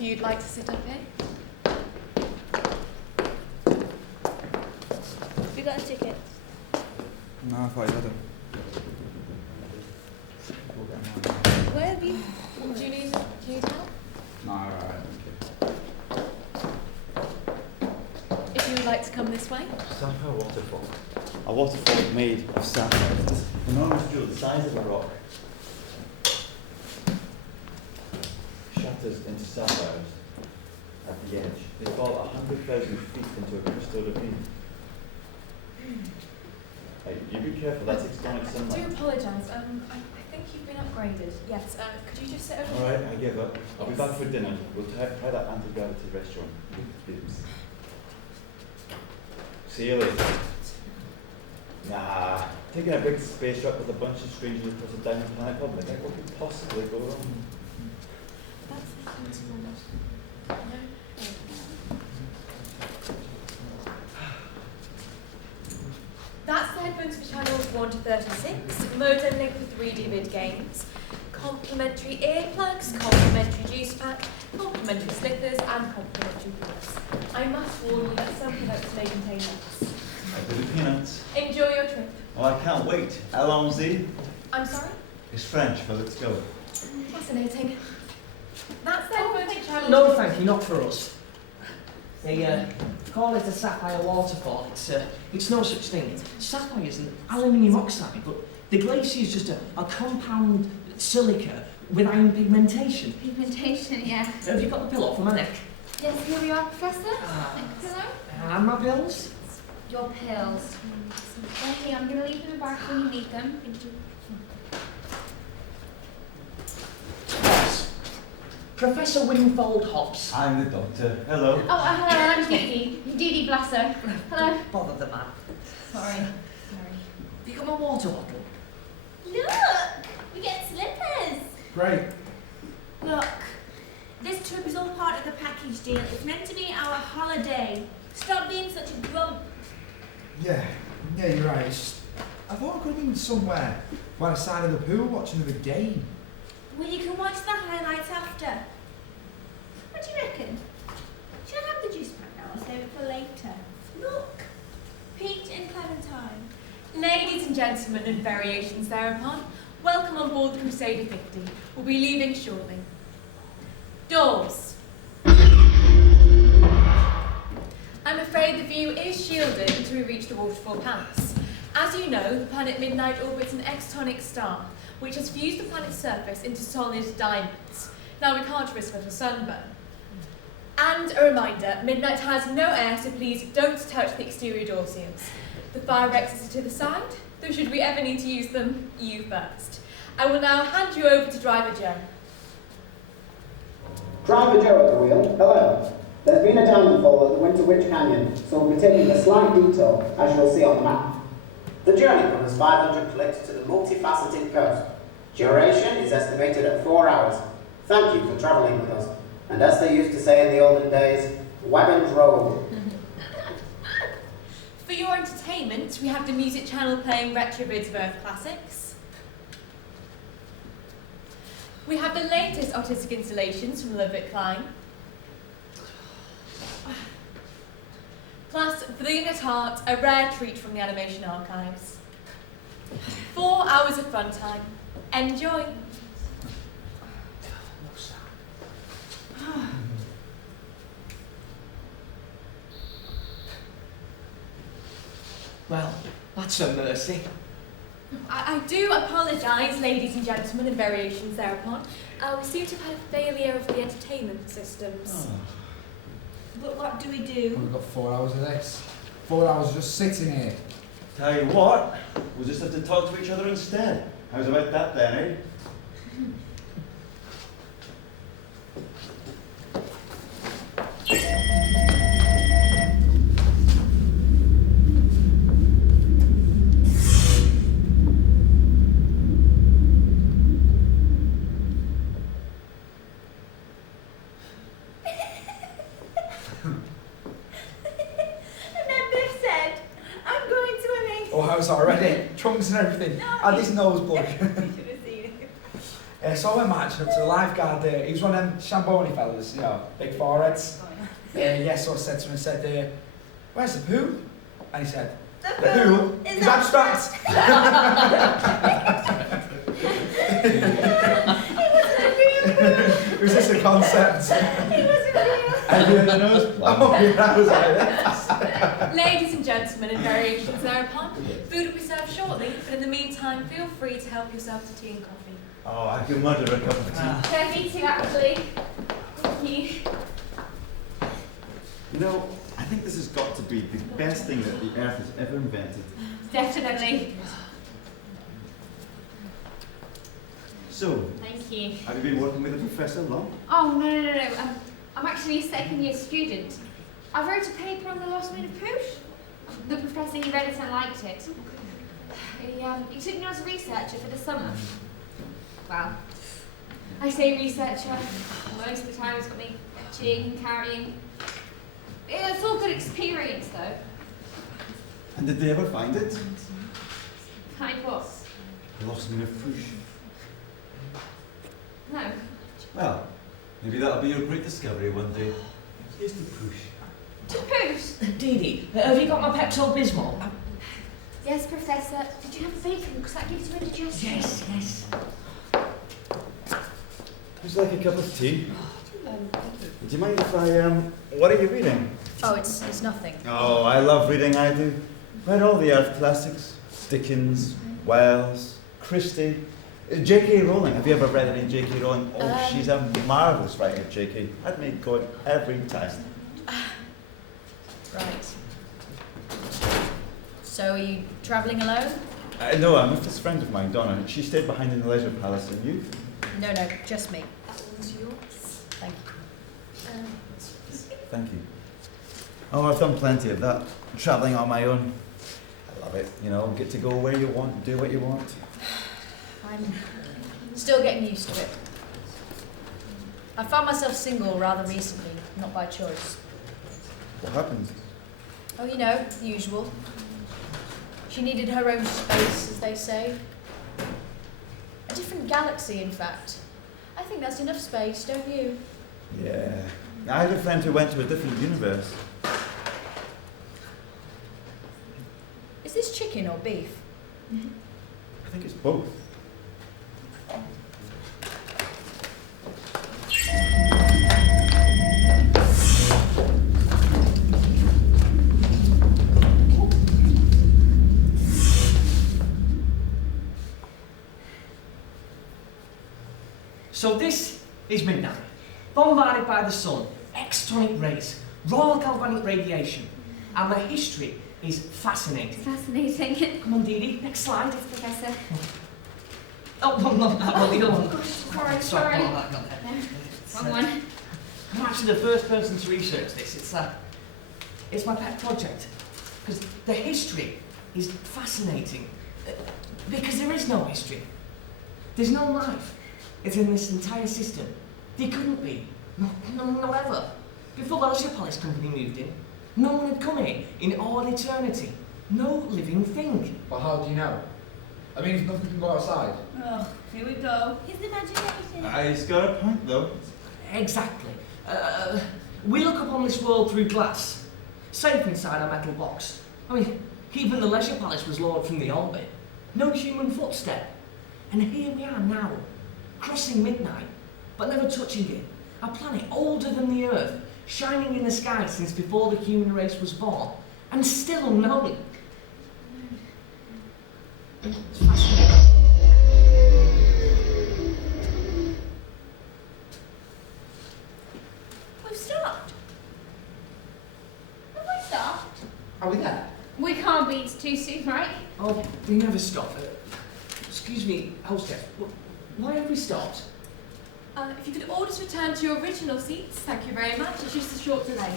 if you'd like to sit up here. Have you got a ticket? No, I thought you had them. Where have you... Do you need help? No, alright. If you would like to come this way. Sapphire waterfall. A waterfall made of sapphire. Enormous jewel the size of a rock. Shatters into sapphires at the edge. They fall 100,000 feet into a crystal ravine. Hey, you be careful, that's extonic I sunlight. do apologise. I think you've been upgraded. Yes. Could you just sit over here? Alright, I give up. I'll be back for dinner. We'll try that anti-gravity restaurant. See you later. Nah, taking a big space truck with a bunch of strangers across a diamond planet public, like what could possibly go wrong? That's the That's the headphones for channels 1 to 36, modem link for 3D vid games, complimentary earplugs, complimentary juice pack, complimentary slippers, and complimentary peanuts. I must warn you that some products may contain nuts. I do the peanuts. Enjoy your trip. Oh, I can't wait. Allons-y. I'm sorry? It's French, but let's go. Fascinating. That's the headphones for channels... No, thank you, not for us. They call it a sapphire waterfall. It's no such thing. Sapphire is an aluminium oxide, but the glacier is just a compound silica with iron pigmentation. Pigmentation, yeah. Have you got the pillow for my neck? Yes, here we are, Professor. Hello? Hello? And my pills? Your pills. Well, here, I'm going to leave them back when you need them. Thank you. Hobbs. Professor Wingfold Hobbs. I'm the doctor. Hello. Oh, hello, I'm Dee Dee Blasser. Hello. Bother the man. Sorry. Have you got my water bottle? Look! We get slippers. Great. Look, this trip is all part of the package deal. It's meant to be our holiday. Stop being such a grump. Yeah, you're right. It's just, I thought I could have been somewhere by the side of the pool watching the game. Well, you can watch the highlights after. What do you reckon? Should I have the juice pack now or save it for later? Look, peach and clementine. Ladies and gentlemen and variations thereupon, welcome on board the Crusader 50. We'll be leaving shortly. Doors. I'm afraid the view is shielded until we reach the waterfall pass. As you know, the planet Midnight orbits an extonic star, which has fused the planet's surface into solid diamonds. Now we can't risk a little sunburn. And a reminder, Midnight has no air, so please don't touch the exterior door seals. The fire exits are to the side, though should we ever need to use them, you first. I will now hand you over to Driver Joe. Driver Joe at the wheel, hello. There's been a diamond fall at the Winter Witch Canyon, so we'll be taking a slight detour, as you'll see on the map. The journey covers 500 clicks to the multifaceted coast. Duration is estimated at 4 hours. Thank you for travelling with us. And as they used to say in the olden days, wagons roll. For your entertainment, we have the music channel playing retro vids of Earth classics. We have the latest artistic installations from Ludwig Klein. Plus, Brilliant at Heart, a rare treat from the animation archives. 4 hours of fun time. Enjoy. Well, that's a mercy. I do apologise, ladies and gentlemen, and variations thereupon. We seem to have had a failure of the entertainment systems. But what do we Well, do? we've got 4 hours of this. 4 hours just sitting here. Tell you what, we'll just have to talk to each other instead. How's about that then, eh? Oh, how's that already? Trunks and everything. No, And his nose plug. You should have seen it. So I went marching up to the lifeguard there. He was one of them Shamboni fellas, you know, big foreheads. So I said to him, where's the poo? And he said, The poo is abstract. Was this a concept? It wasn't real. Have you had a nose plug? Oh, yeah, I was like this. Ladies and gentlemen, in variations thereupon, food will be served shortly, but in the meantime, feel free to help yourself to tea and coffee. Oh, I can murder a cup of tea. Yeah, me too, actually. Thank you. You know, I think this has got to be the best thing that the Earth has ever invented. Definitely. So, Thank you. have you been working with the professor long? Oh, no. I'm actually a second-year student. I wrote a paper on the lost mean of poosh. The professor, he read it and liked it. He took me on as a researcher for the summer. Well, I say researcher. Most of the time it's got me fetching and carrying. It's all good experience, though. And did they ever find it? Find what? The lost mean of Poosh. No. Well, maybe that'll be your great discovery one day. Here's the Poosh. To poosh? Dee Dee, have you got my Pepto-Bismol? Yes, Professor. Did you have a bacon? Because that gives you indigestion. Yes. Would you like a cup of tea? Do you mind if what are you reading? Oh, it's nothing. Oh, I love reading, I do. Read all the Earth classics. Dickens, Wells, Christie. J.K. Rowling. Have you ever read any J.K. Rowling? Oh, she's a marvellous writer, J.K. I'd make going every time. Right. So are you travelling alone? No, I'm with this friend of mine, Donna. She stayed behind in the Leisure Palace, and you? No, just me. That one's yours. Thank you. Thank you. Oh, I've done plenty of that. Travelling on my own. I love it. You know, get to go where you want, do what you want. I'm still getting used to it. I found myself single rather recently, not by choice. What happened? Oh, you know, the usual. She needed her own space, as they say. A different galaxy, in fact. I think that's enough space, don't you? Yeah. I had a friend who went to a different universe. Is this chicken or beef? I think it's both. So this is midnight. Bombarded by the sun, extonic rays, raw galvanic radiation. And the history is fascinating. Fascinating. Come on, Dee Dee, next slide. Professor. Oh, no, that one, the other one. Sorry. Oh, that got there. Wrong one. I'm actually the first person to research this. It's my pet project. Because the history is fascinating. Because there is no history. There's no life. It's in this entire system. There couldn't be. No ever. Before the Leisure Palace Company moved in, no one had come in all eternity. No living thing. Well, how do you know? I mean, if nothing can go outside. Oh, here we go. His imagination. He's got a point, though. Exactly. We look upon this world through glass, safe inside a metal box. I mean, even the Leisure Palace was lowered from the orbit. No human footstep. And here we are now, crossing midnight, but never touching it. A planet older than the Earth, shining in the sky since before the human race was born, and still unknown. It's fascinating. We've stopped. Have we stopped? Are we there? We can't be. It's too soon, right? Oh, they never stop. Excuse me, hostess. Why have we stopped? If you could all just return to your original seats, thank you very much. It's just a short delay.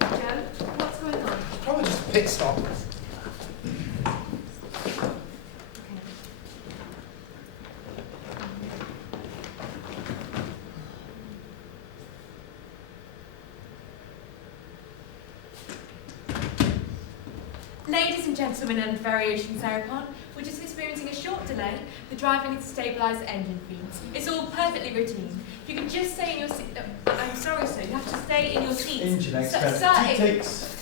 Joe, what's going on? Probably just a pit stop. Ladies and gentlemen, and variations thereupon, we just experienced experiencing a short delay, the driver needs to stabilise the engine feeds. It's all perfectly routine. If you could just stay in your seat. I'm sorry, sir. You have to stay in your seat. Engine expense. Sir, 2 takes.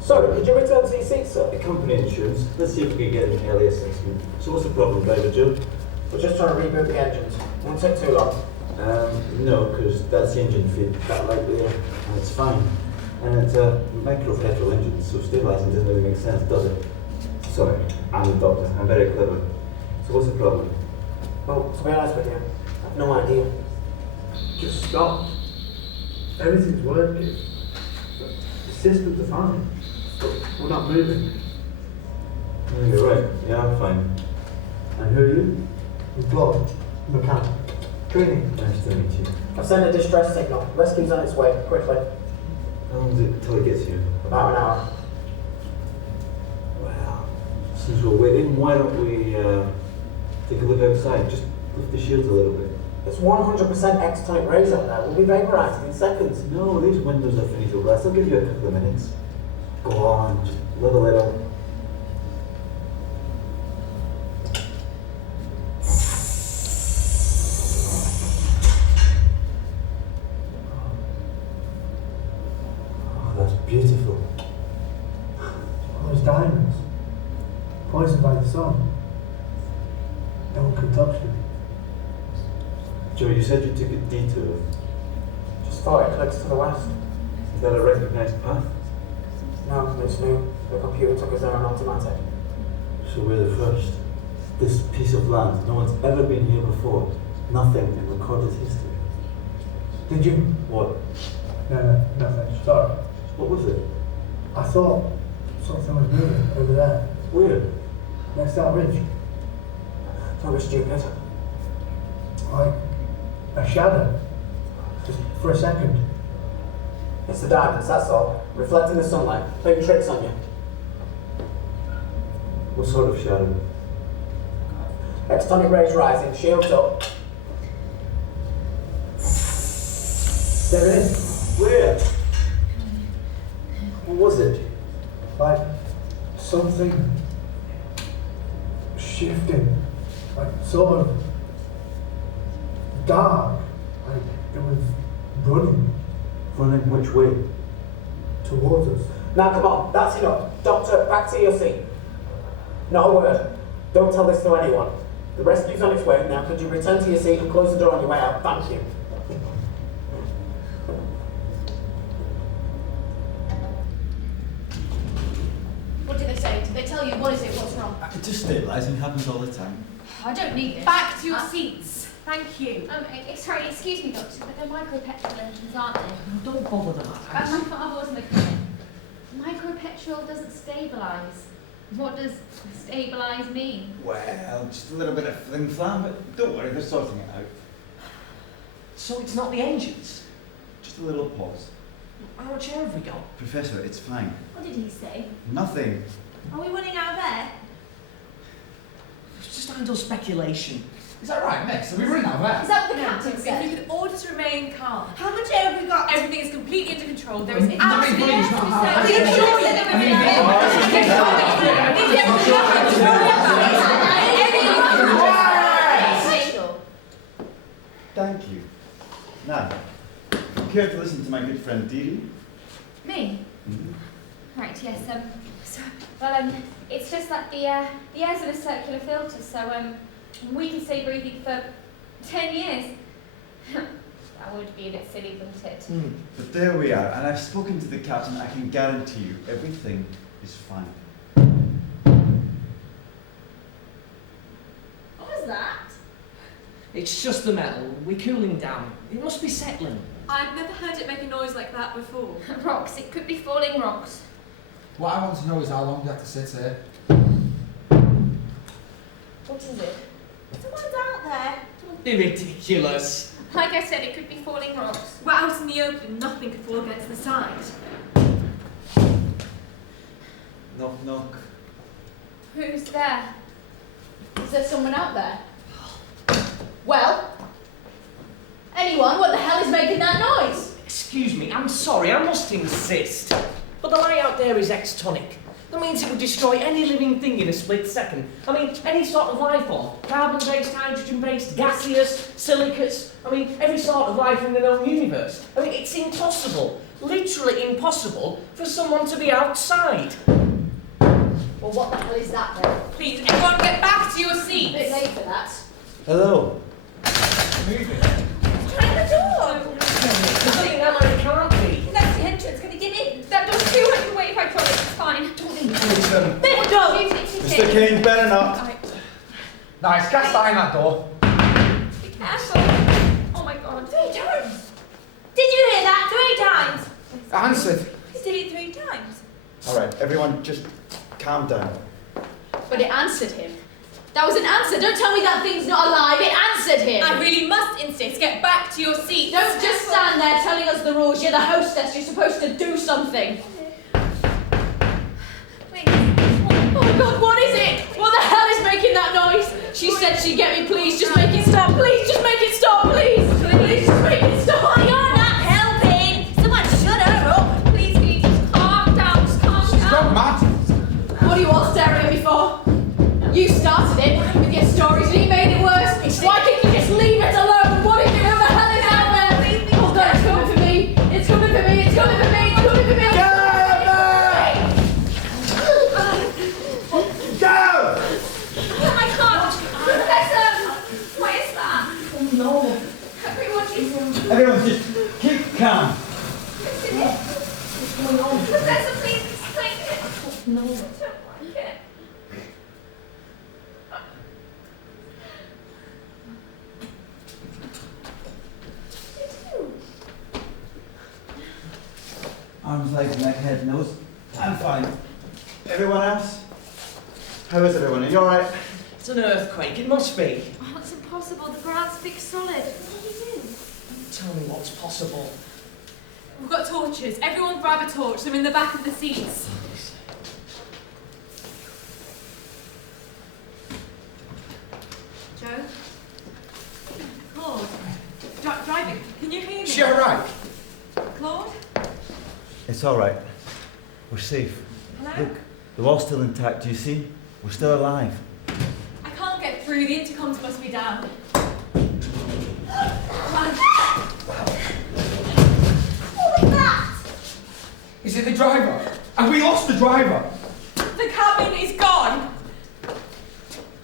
Sorry, could you return to your seat, sir? The company insurance. Let's see if we can get an early assessment. So what's the problem, driver Joe? We're just trying to reboot the engines. Won't take too long. No, because that's the engine feed, that light there, and it's fine. And it's a micro petrol engine, so stabilising doesn't really make sense, does it? Sorry, I'm the doctor. I'm very clever. So what's the problem? Well, to be honest with you, I've no idea. Just stop. Everything's working. The systems are fine. But we're not moving. Oh, you're right. Yeah, I'm fine. And who are you? Bob, mechanic. Training. Nice to meet you. I've sent a distress signal. Rescue's on its way. Quickly. How long is it till it gets here? About an hour. Well, since we're waiting, why don't we take a look outside? Just lift the shields a little bit. It's 100% extonic rays out there. We'll be vaporising in seconds. No, these windows are finito glass. I'll give you a couple of minutes. Go on, just live a little. Oh, that's beautiful. Those diamonds. Poisoned by the sun. No one can touch them. Joe, you said you took a detour. Just 40 clicks to the west. Is that a recognised path? No, it's new. The computer took us there on automatic. So we're the first. This piece of land, no one's ever been here before. Nothing in recorded history. Did you? What? No, nothing. Sorry. What was it? I thought something was moving over there. Where? Next to that ridge. Don't be stupid. Like a shadow. Just for a second. It's the diamonds, that's all. Reflecting the sunlight. Playing tricks on you. What sort of shadow? Extonic rays rising. Shields up. There it is. Where? What was it? Like something shifting. Like sort of dark. Like it was running Running which way? towards us. Now come on, that's enough. Doctor, back to your seat. Not a word. Don't tell this to anyone. The rescue's on its way. Now could you return to your seat and close the door on your way out? Thank you. What do they say? Do they tell you what is it, what's wrong? Just stabilising happens all the time. I don't need this. Back to your seats. Thank you. Sorry, excuse me, doctor, but they're micro-petrol engines, aren't they? Don't bother them. My father was a mechanic. Micro-petrol doesn't stabilise. What does stabilise mean? Well, just a little bit of flim-flam, but don't worry, they're sorting it out. So it's not the engines? Just a little pause. How much air have we got? Professor, it's fine. What did he say? Nothing. Are we running out of air? It's just idle speculation. Is that right, Miss? Are we running out of air? Is that what the No, captain if you said? could order to remain calm. How much air have we got? Everything is completely under control. There is It's not absolutely being funny, it's not hard. Are you sure that there is air? Thank you. Now, care to listen to my good friend Dee? Me? Mm-hmm. Right, yes, it's just that the air's in a circular filter, so, we can stay breathing for 10 years. That would be a bit silly, wouldn't it? But there we are, and I've spoken to the captain. I can guarantee you everything is fine. What was that? It's just the metal. We're cooling down. It must be settling. I've never heard it make a noise like that before. Rocks, it could be falling rocks. What I want to know is how long we have to sit here. What is it? Someone's out there. Be ridiculous. Like I said, it could be falling rocks. We're out in the open, nothing could fall against the side. Knock, knock. Who's there? Is there someone out there? Well? Anyone? What the hell is making that noise? Excuse me, I'm sorry, I must insist. But the light out there is extonic. That means it would destroy any living thing in a split second. I mean, any sort of life form. Carbon-based, hydrogen-based, gaseous, silicate. I mean, every sort of life in the known universe. I mean, it's impossible, literally impossible, for someone to be outside. Well, what the hell is that then? Please, everyone get back to your seats. A bit late for that. Hello. Try the door. The thing that it can't be. That's the entrance. Can you get in? That door's 200 away if I try it. It's fine. There, door. Mr. Kane, better not. Nice, cast iron that door. Be careful. Oh my god. 3 times. Did you hear that? 3 times. Answered. He did it 3 times. Alright, everyone just calm down. But it answered him. That was an answer. Don't tell me that thing's not alive. It answered him. I really must insist. Get back to your seats. Don't just stand there telling us the rules. You're the hostess. You're supposed to do something. Please. Oh my god, what is it? What the hell is making that noise? She said she'd get me. Please, just make it stop. Please, just make it stop. Please. Please, just make it stop. You're not helping. Someone shut her up. Please, please, just calm down. Just calm She's down. gone mad. What are you all staring at me for? You started it with your stories and you made it worse. Why can't you just leave it alone? What is it? Who the hell is out there? Oh god, it's coming for me. It's coming for me. It's coming for me. It's coming for me. Go! Oh my god! Professor! What is that? Oh no. Everyone just keep calm. What's going on? Professor, please explain it. No. I don't like it. Arms, legs, neck, head, nose. I'm fine. Everyone else? How is everyone? Are you alright? It's an earthquake, it must be. Oh, it's impossible. The ground's fixed solid. What do you do? Tell me what's possible. We've got torches. Everyone grab a torch. They're in the back of the seats. Joe? Claude? Driving. Can you hear me? She alright? Claude? It's alright. We're safe. Hello? Look, the wall's still intact, do you see? We're still alive. I can't get through. The intercoms must be down. What was that? Is it the driver? And we lost the driver. The cabin is gone.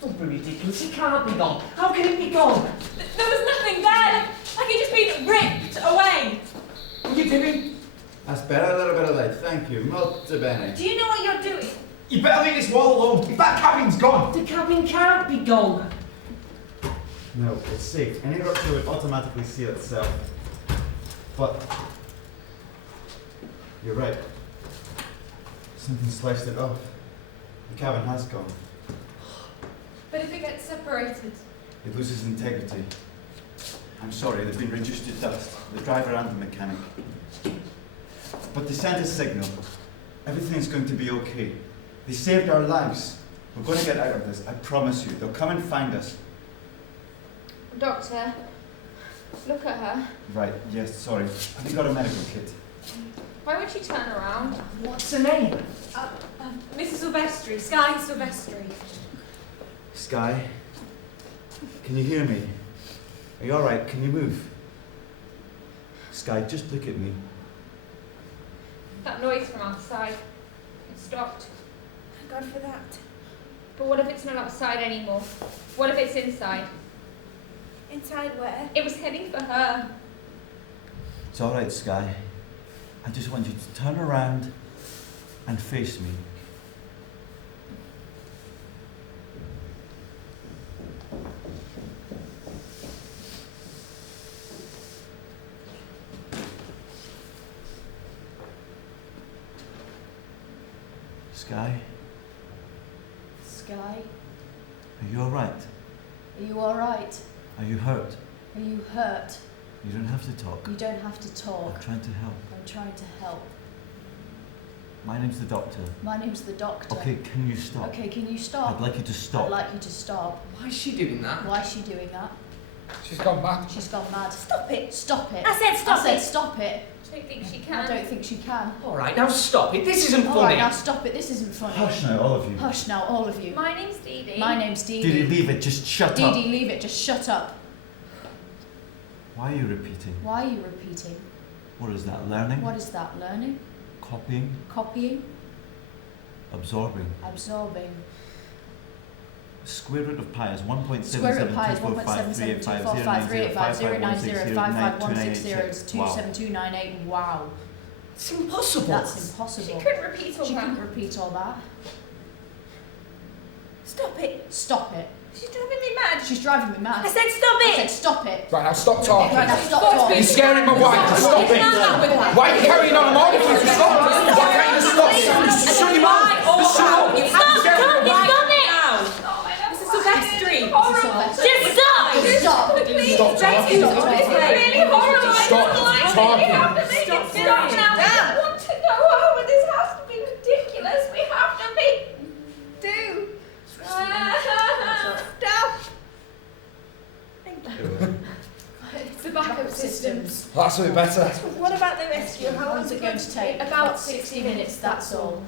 Don't be ridiculous, it can't be gone. How can it be gone? There was nothing there. Like it just been ripped away. What are you doing? That's better, a little bit of light. Thank you. Molto bene. Do you know what you're doing? You better leave this wall alone. If that cabin's gone. The cabin can't be gone. No, it's safe. Any rupture would automatically seal itself. But you're right. Something sliced it off. The cabin has gone. But if it gets separated, It loses integrity. I'm sorry, they've been reduced to dust. The driver and the mechanic. But they sent a signal. Everything's going to be okay. They saved our lives. We're going to get out of this, I promise you. They'll come and find us. Doctor, look at her. Right, yes, sorry. Have you got a medical kit? Why would she turn around? What's her name? Mrs. Silvestri, Sky Silvestri. Sky? Can you hear me? Are you alright? Can you move? Sky, just look at me. That noise from outside. It stopped. Thank God for that. But what if it's not outside anymore? What if it's inside? Inside where? It was heading for her. It's alright, Sky. I just want you to turn around and face me. Sky, Sky, are you alright? are you alright? Are you hurt? Are you hurt? You don't have to talk. You don't have to talk. I'm trying to help. I'm trying to help. My name's the doctor. My name's the doctor. Okay, can you stop? Okay, can you stop? I'd like you to stop. I'd like you to stop. Why is she doing that? Why is she doing that? She's gone mad. She's gone mad. Stop it. Stop it. I said stop I said it. stop it. I don't think she I can. don't think she can. All right, now stop it. This isn't All right, funny. now stop it. This isn't funny. Hush now, all of you. Hush now, all of you. My name's Dee Dee. My name's Dee Dee Dee, Dee. leave it, just shut up. Dee Dee, leave it. Just shut up. Why are you repeating? Why are you repeating? What is that, learning? What is that? Learning? Copying? Copying? Absorbing? Absorbing. Square root of pi is Square root of pi is 1.7724538509050902982960 Wow. 27298. Wow. It's impossible. That's She impossible. couldn't repeat all She that. couldn't repeat all that. Stop it. Stop it. She's driving me mad. She's driving me mad. I said stop I it. said stop it. Right, now stop talking. Right, now stop talking. You're scaring my wife. Stop it. Why are you carrying on? I'm ordering you to stop. Why can't you stop? Just shut your mouth. Just shut up. Stop, stop it. Mrs. Silvestri. Just stop. Stop. Stop talking. It's really horrible. Stop talking. You have to make it stop now. We don't want to go home and this has to be ridiculous. We have to do. Stop. It's the backup systems. That's a bit better. What about the rescue? How long How's it going to take? About 60 minutes, that's all.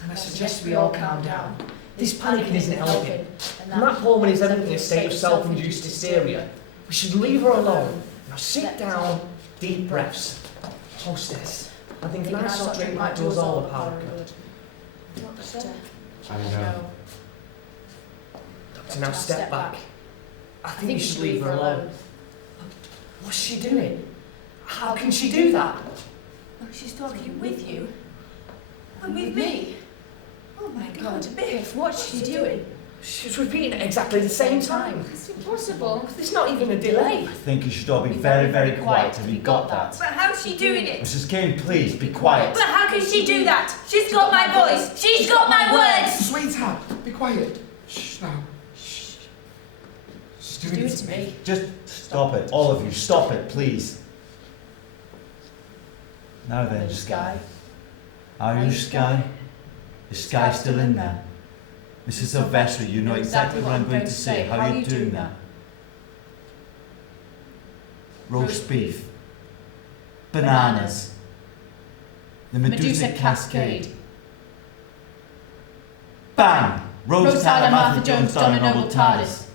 Then I suggest we all calm down. This panicking isn't helping. And that poor woman is evidently in a state of self-induced hysteria. We should leave her alone. Now sit down, deep breaths. Hostess, I think a nice hot drink might do us all a part of good. Doctor, I know. Doctor, now step back. I think you should leave her alone. What's she doing? How can she do that? Oh, she's talking with you. and with me. Oh my God, Biff, what's she doing? She's repeating it exactly the same time. It's impossible. There's not even a delay. I think you should all be very, very quiet. Have you got that? But how's she doing it? Mrs. Kane, please, be quiet. But how can she do that? She's got my voice. She's got my words. Sweetheart, be quiet. Shh now. Shh. She's doing it to me. Just stop it, all of you, stop it, please. Now then, Sky. Are you Sky? Is Sky still in there? Mrs. Silvestri, you know exactly what I'm going to say. How are you doing that? Roast beef. Bananas. The Medusa Cascade. Bang! Rose Tyler, Martha Jones, Donna Noble TARDIS.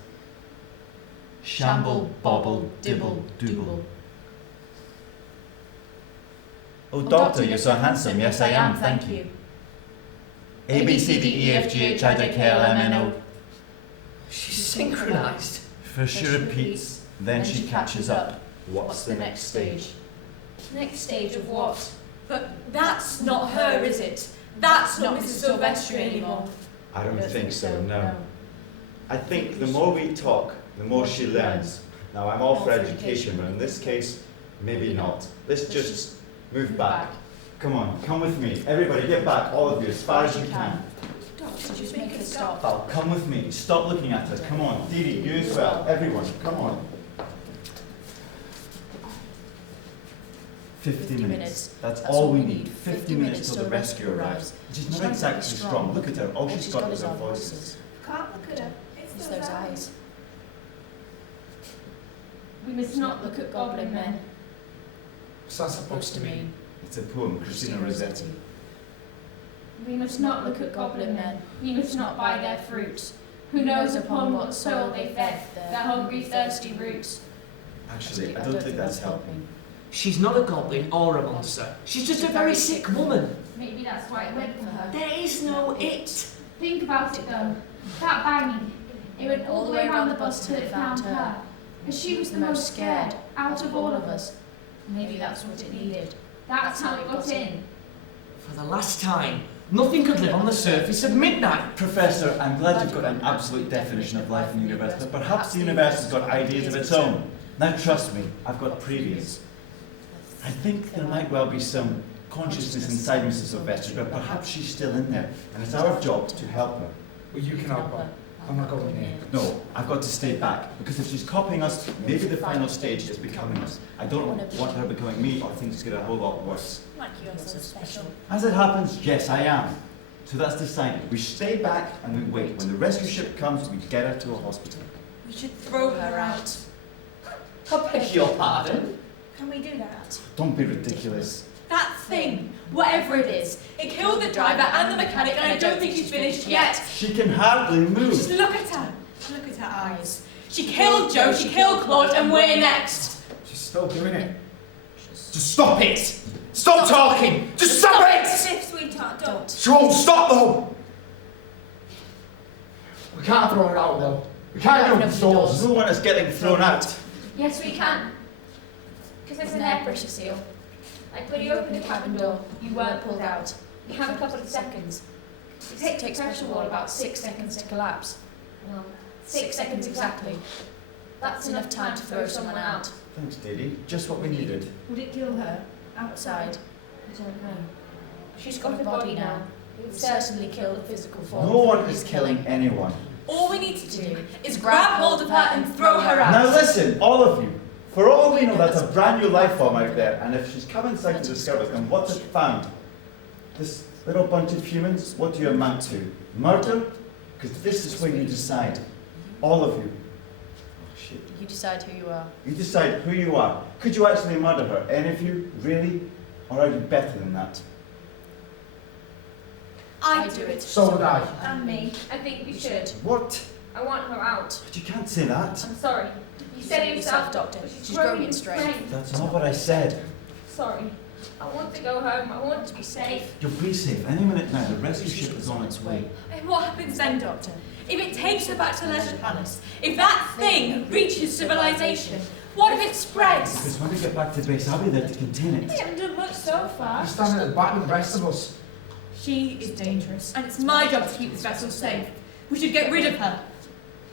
Shamble, bobble, dibble, dooble. Oh, Doctor, you're so handsome. Yes, I am, thank you. A, B, C, D, E, F, G, H, I, J, K, L, M, N, O. She's synchronized. First she repeats, then she catches up. What's the next stage? Next stage of what? But that's not her, is it? That's not Mrs. Silvestri anymore. I don't think so, no. I think the more we talk, the more she learns. Now, I'm all for education, but in this case, maybe not. Let's just move back. Come on, come with me. Everybody, get back, all of you, as far as you can. Doctor, just make her stop. Val, come with me. Stop looking at her. Come on. Dee Dee, you as well. Everyone, come on. 50 minutes. That's all we need. 50 minutes till the rescue arrives. She's not exactly strong. Look at her. All she's got is her voices. Can't look at her. It's those eyes. We must not look at goblin men. What's that supposed to mean? It's a poem, Christina Rossetti. We must not look at goblin men. We must not buy their fruits. Who knows upon what soil they fed their hungry, thirsty roots? Actually, I don't think that's helping. She's not a goblin or a monster. She's just a very sick woman. Maybe that's why it went for her. There is no it. Think about it though. That banging. It went all the way around the bus till it found her. And she was the most scared out of all of us. Maybe that's what it needed. That's how it got in. For the last time, nothing could live on the surface of midnight. Professor, I'm glad you've got an absolute definition of life in the universe, but perhaps the universe has got ideas of its own. Now trust me, I've got previous. I think there might well be some consciousness inside Mrs. Silvestri, but perhaps she's still in there, and it's our job to help her. Well, you can help her. I'm not going in here. No, I've got to stay back, because if she's copying us, maybe the final stage is becoming us. I don't want her becoming me, or things get a whole lot worse. Like you're so special. As it happens, yes, I am. So that's decided. We stay back and we wait. When the rescue ship comes, we get her to a hospital. We should throw her out. I beg your pardon. Can we do that? Don't be ridiculous. That thing, whatever it is, it killed the driver and the mechanic, and I don't think she's finished yet. She can hardly move. Just look at her. Look at her eyes. She killed Joe, she killed Claude, and we're next. She's still doing it. Just stop it! Stop talking! Just stop it! Sif, sweetheart, don't. She won't stop though! We can't throw her out though. We can't get open the doors. No one is getting thrown out. Yes, we can. Because there's an air pressure seal. Like when you open the cabin door, you weren't pulled out. You have a couple of seconds. It takes pressure wall about 6 seconds to collapse. Well, 6 seconds exactly. That's enough time to throw someone out. Thanks, Diddy. Just what we needed. Would it kill her? Outside. I don't know. She's got a body now. It would certainly kill the physical form. No one is killing anyone. All we need to do is grab hold of her and throw her out. Now listen, all of you. For all we know, that's a brand new life form out there, and if she's come inside to discover it, then what's it found? This little bunch of humans, what do you amount to? Murder? Because this is where you decide. All of you. Oh, shit. You decide who you are. You decide who you are. Could you actually murder her? Any of you? Really? Or are you better than that? I do it. So would I. And me. I think we should. What? I want her out. But you can't say that. I'm sorry. You said it yourself, Doctor. but She's growing in strength. strength. That's not what I said. Sorry. I want to go home. I want to be safe. You'll be safe. Any minute now, the rescue ship is on its way. And what happens then, Doctor? If it takes her back to Leisure Palace, if that thing reaches civilization, what if it spreads? Because when we get back to base, I'll be there to contain We it. haven't done much so far. You're standing at the back with the rest of us. She is dangerous, and it's my job to keep this vessel safe. We should get rid of her.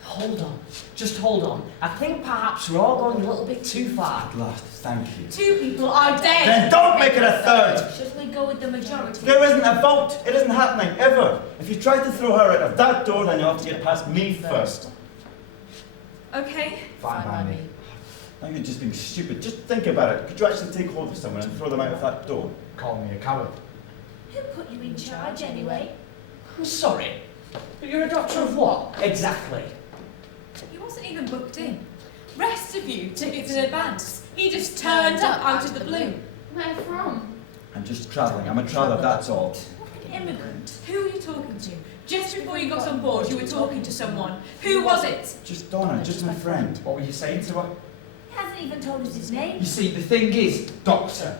Hold on. Just hold on. I think perhaps we're all going a little bit too far. At last, thank you. 2 people are dead. Then don't make it a third! Should we go with the majority? There isn't a vote. It isn't happening, ever. If you try to throw her out of that door, then you have to get past me first. Okay. Fine by me. Now you're just being stupid. Just think about it. Could you actually take hold of someone and throw them out of that door? Call me a coward. Who put you in charge anyway? I'm sorry. But you're a doctor of what? Exactly. He wasn't even booked in. Rest of you tickets in advance. He just turned up out of the blue. Where from? I'm just travelling. I'm a traveller, that's all. An immigrant. Who are you talking to? Just before you got on board, you were talking to someone. Who was it? Just Donna, just my friend. What were you saying to her? He hasn't even told us his name. You see, the thing is, Doctor,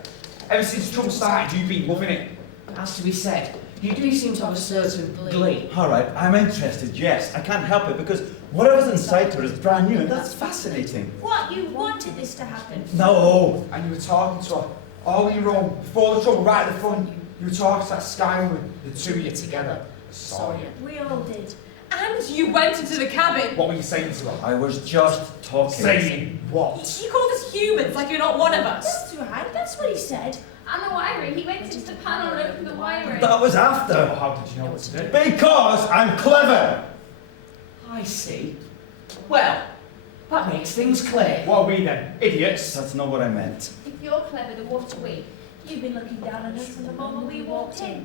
ever since trouble started, you've been loving it. As to be said, you do seem to have a certain glee. Alright, I'm interested, yes. I can't help it because whatever's inside her is brand new and that's fascinating. What? You wanted this to happen? No! And you were talking to her all in your own, before the trouble, right at the front. You were talking to that sky woman, the two of you together. I saw you. We all did. And you went into the cabin. What were you saying to her? I was just talking. Saying what? You called us humans like you're not one of us. That's right, that's what he said. And the wiring. He went into the panel and opened the wiring. That was after. How did you know what to do? Because I'm clever! I see. Well, that makes things clear. What are we then? Idiots? That's not what I meant. If you're clever, then what are we? You've been looking down on us from the moment we walked in.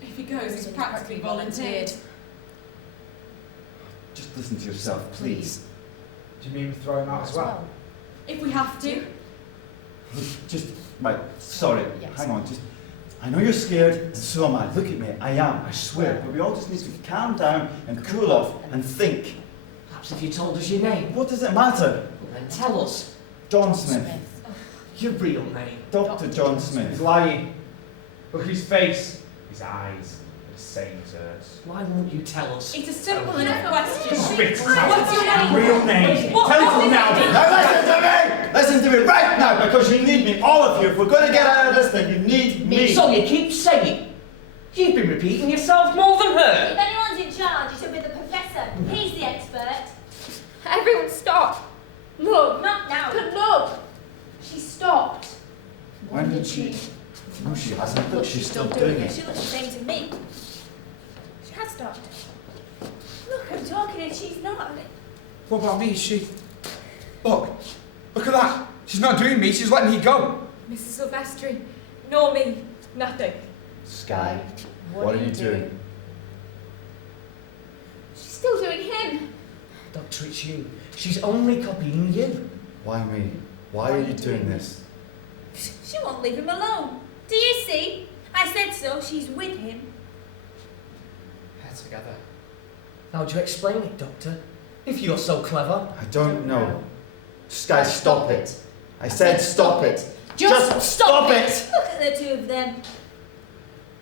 If he goes, he's practically volunteered. Just listen to yourself, please. Do you mean we throw him out as well? If we have to. Just, right, sorry, Yes. hang on, just, I know you're scared, and so am I. Look at me, I am, I swear. But we all just need to calm down and cool off and think. Perhaps if you told us your name, What does it matter? then tell us John Smith. your real name. Dr. John He's Smith. lying. Look at his face, his eyes, the same as hers. Why won't you tell us? It's a simple enough question. Spit it out. What's your name? Real name. What- Tell what it is now. it? Now listen to me! Listen to me right now, because you need me, all of you. If we're going to get out of this thing, you need me. So you keep saying. You've been repeating yourself more than her. If anyone's in charge, it should be the professor. He's the expert. Everyone stop. Look. Not now. But look. She stopped. When did she? No, she hasn't. Look, she's still doing it. She looks the same to me. She has stopped. Look, I'm talking and she's not. What about me? Is she? Look at that. She's not doing me, she's letting me go. Mrs. Silvestri, nor me, nothing. Sky, what are you doing? She's still doing him. Doctor, it's you. She's only copying you. Why me? Why are you doing this? She won't leave him alone. Do you see? I said so. She's with him. They're together. How do you explain it, Doctor? If you're so clever. I don't know. Sky, stop it. I said stop it. Just stop it! Look at the two of them.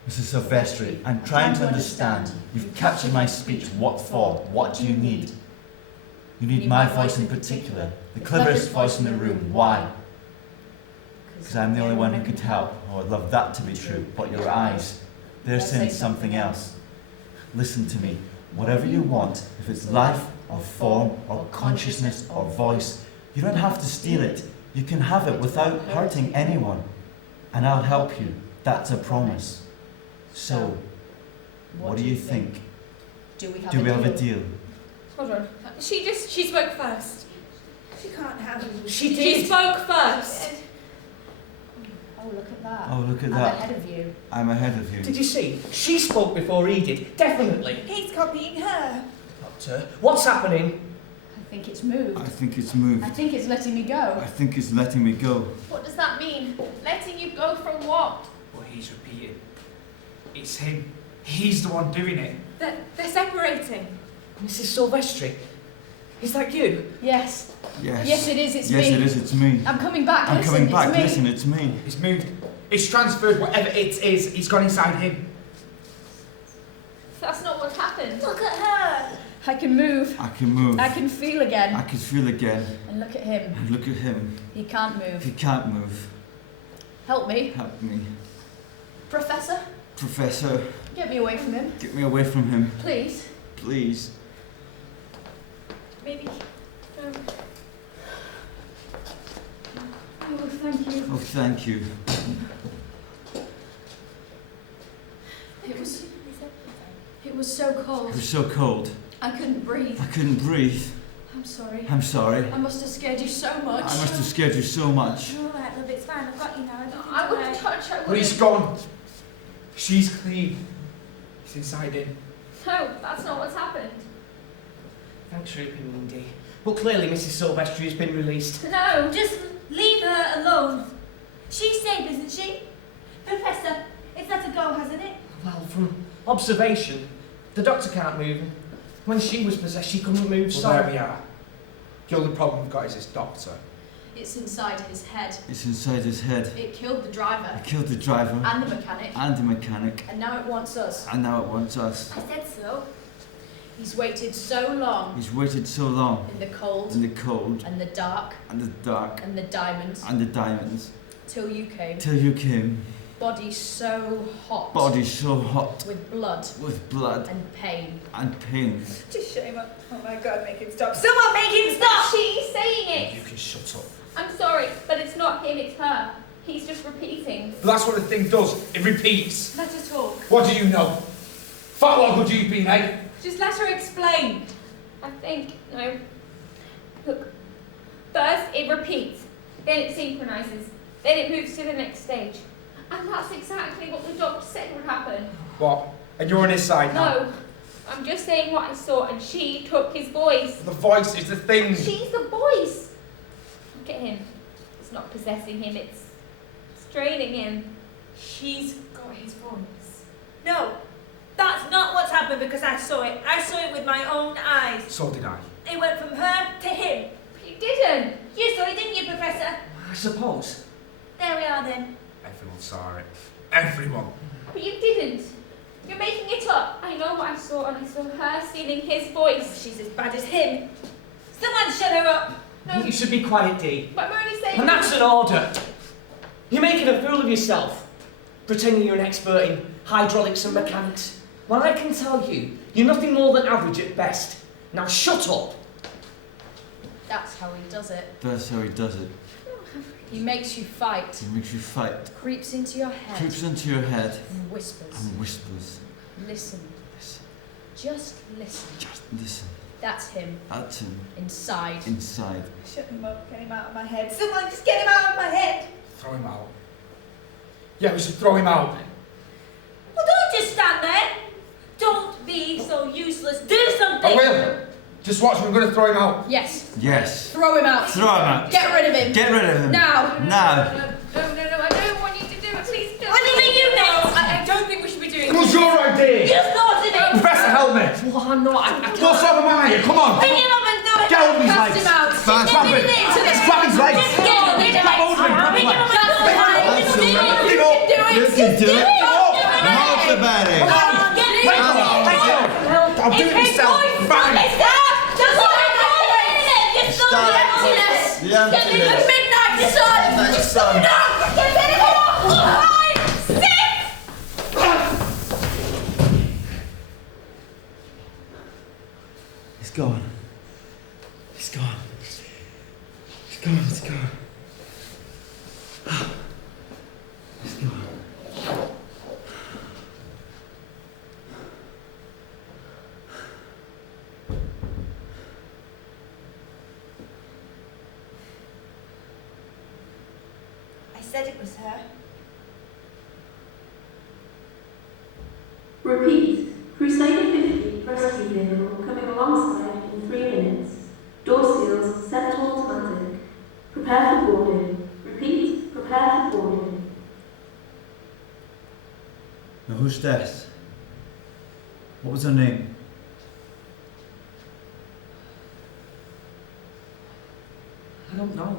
Mrs. Silvestri, I'm trying to understand. You've captured my speech. What for? What do you need? You need my voice in particular. The cleverest voice in the room. Why? Because I'm the only one who could help. Oh, I'd love that to be true. But your eyes, they're saying something else. Listen to me. Whatever you want, if it's life or form or consciousness or voice, you don't have to steal it. You can have it without hurting anyone. And I'll help you. That's a promise. So, what do you think? Do we have a deal? Hold on. She spoke first. She can't have him. She She did. spoke first. Oh, look at that. Oh, look at I'm that. ahead of you. I'm ahead of you. Did you see? She spoke before he did. Definitely. He's copying her. Doctor, what's happening? I think it's moved. I think it's moved. I think it's letting me go. I think it's letting me go. What does that mean? Letting you go from what? Well, he's repeating. It's him. He's the one doing it. They're separating. Mrs. Silvestri, is that you? Yes. Yes. Yes, it is. It's yes, me. it is. It's me. I'm coming back. I'm Listen, coming back. It's me. Listen, it's me. He's moved. It's transferred whatever it is. He's gone inside him. That's not what's happened. Look at her. I can move. I can move. I can feel again. I can feel again. And look at him. And look at him. He can't move. He can't move. Help me. Help me. Professor, Professor, get me away from him. get me away from him. Please. Please. Maybe. Oh, thank you. Oh, thank you. It was so cold. It was so cold. I couldn't breathe. I couldn't breathe. I'm sorry. I'm sorry. I must have scared you so much. I must have scared you so much. All right, love, it's fine. I've got you now. I wouldn't touch. I But wouldn't. he's gone. She's clean. He's inside him. No, that's not what's happened. Thanks for your opinion, Dee. But clearly Mrs. Silvestri has been released. No, just leave her alone. She's safe, isn't she? Professor, it's let her go, hasn't it? Well, from observation, the doctor can't move him. When she was possessed, she couldn't move, Well, so... there we are. The only problem we've got is this doctor. It's inside his head. It's inside his head. It killed the driver I killed the driver and the mechanic. and the mechanic. And now it wants us. And now it wants us. I said so. He's waited so long He's waited so long in the cold in the cold and the dark and the dark and the diamonds and the diamonds till you came. till you came. Body so hot. Body so hot With blood with blood and pain. and pain. Just shut him up. Oh my God, make him stop. Someone make him stop! She's saying it. You can shut up. I'm sorry, but it's not him, it's her. He's just repeating. But that's what the thing does. It repeats. Let her talk. What do you know? Fuck what good you've been, eh? Just let her explain. I think, no. Look, first it repeats, then it synchronizes, then it moves to the next stage. And that's exactly what the doctor said would happen. What? And you're on his side now? No, I'm just saying what I saw, and she took his voice. The voice is the thing. She's the voice. Look at him. It's not possessing him, it's straining him. She's got his voice. No, that's not what's happened because I saw it. I saw it with my own eyes. So did I. It went from her to him. But you didn't. You saw it, didn't you, Professor? I suppose. There we are then. Everyone saw it. Everyone. But you didn't. You're making it up. I know what I saw, and I saw her stealing his voice. She's as bad as him. Someone shut her up. No, You should be quiet, Dee. but I'm only saying... And that's an order. You're making a fool of yourself, pretending you're an expert in hydraulics and mechanics. Well, I can tell you, you're nothing more than average at best. Now shut up. That's how he does it. That's how he does it. He makes you fight. He makes you fight. Creeps into your head. Creeps into your head And whispers. and whispers. Listen. Listen. Just listen. Just listen. That's him. That's him. Inside. Inside. Shut him up. Get him out of my head. Someone just get him out of my head. Throw him out. Yeah, we should throw him out. Well, don't just stand there. Don't be so useless. Do something. I will. Just watch me, I'm going to throw him out. Yes. Yes. Throw him out. Throw him out. Get rid of him. Get rid of him. Now. Now. No, I don't want you to do it. Please don't. What do you think you know? I don't think we should be doing It was your idea. You thought of it! Professor, help me. Well, I'm not. I What's can't. up, man? Here, come on. Bring him up and do it! Get hold of his Cast legs. him out. Fast. Grab him. Grab his legs. Just get hold of his legs! hold of him. Bring him up and do it! That's Do it! all right. Give up. You can do it. up. Half the body. Come on. Get Let go. Let go. I'll do it myself. Fine. Just go Just go Stop. the emptiness! The Get rid of emptiness. midnight sun! Midnight sun. No! Get rid of it! 5, 6! It's gone. It's gone. It's gone. It's gone. It's gone. I said it was her. Repeat. Crusader 50 rescue vehicle coming alongside in 3 minutes. Door seals set to automatic. Prepare for boarding. Repeat. Prepare for boarding. Now who's this? What was her name? I don't know.